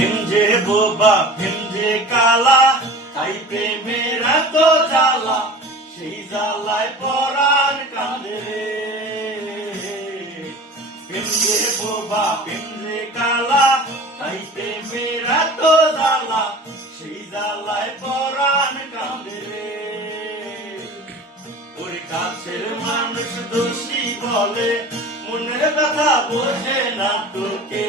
যে বোবা প্রেম যে কালা, তাই প্রেমের এত জ্বালা, সেই জ্বালায় পরাণ কাঁদে রে। প্রেম যে বোবা প্রেম যে কালা, তাই প্রেমের এত জ্বালা, সেই জ্বালায় পরাণ কাঁদে রে। ওর কাছের মানুষ দোষী বলে, মনের কথা বোঝে না তোকে।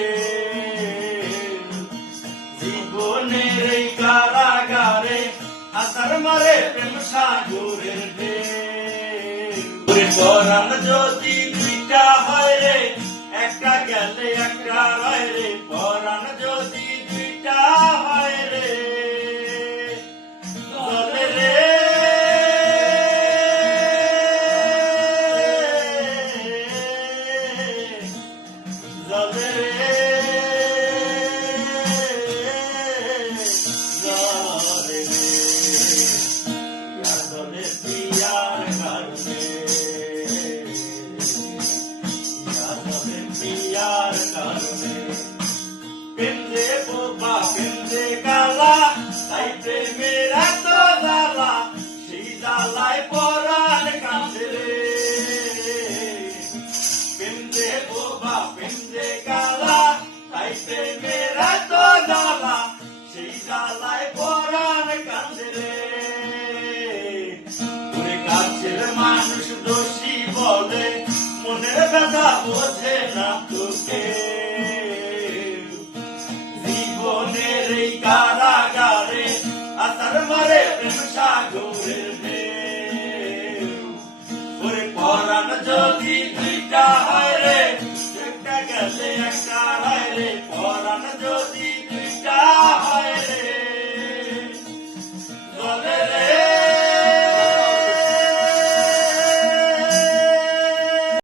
জীবনের এই কারাগারে আসার মারে প্রেম সাগরের ঢেউ। পরাণ যদি দুইটা হয় রে, একটা গেলে একটা রয় রে। পরাণ যদি দুইটা হয় রে, চলে রে জলে রে জলে রে। জলে পিয়ার কারণে, জলে পিয়ার কারণে। প্রেম যে বোবা প্রেম যে কালা, তাই প্রেমের এত জ্বালা, সেই জ্বালায় পরাণ কাঁদে রে। প্রেম যে বোবা প্রেম যে কালা, তাই প্রেমের এত জ্বালা, সেই জ্বালায় পরাণ কাঁদে রে। ওরে কাছের মানুষ দোষী বলে, মনের ব্যথা বোঝে না তোকে। জীবনের এই কারাগারে আসার মারে প্রেম সাগরের ঢেউ। ওরে পরাণ যদি দুইটা হয় রে, একটা গেলে একটা হয় রে। পরাণ যদি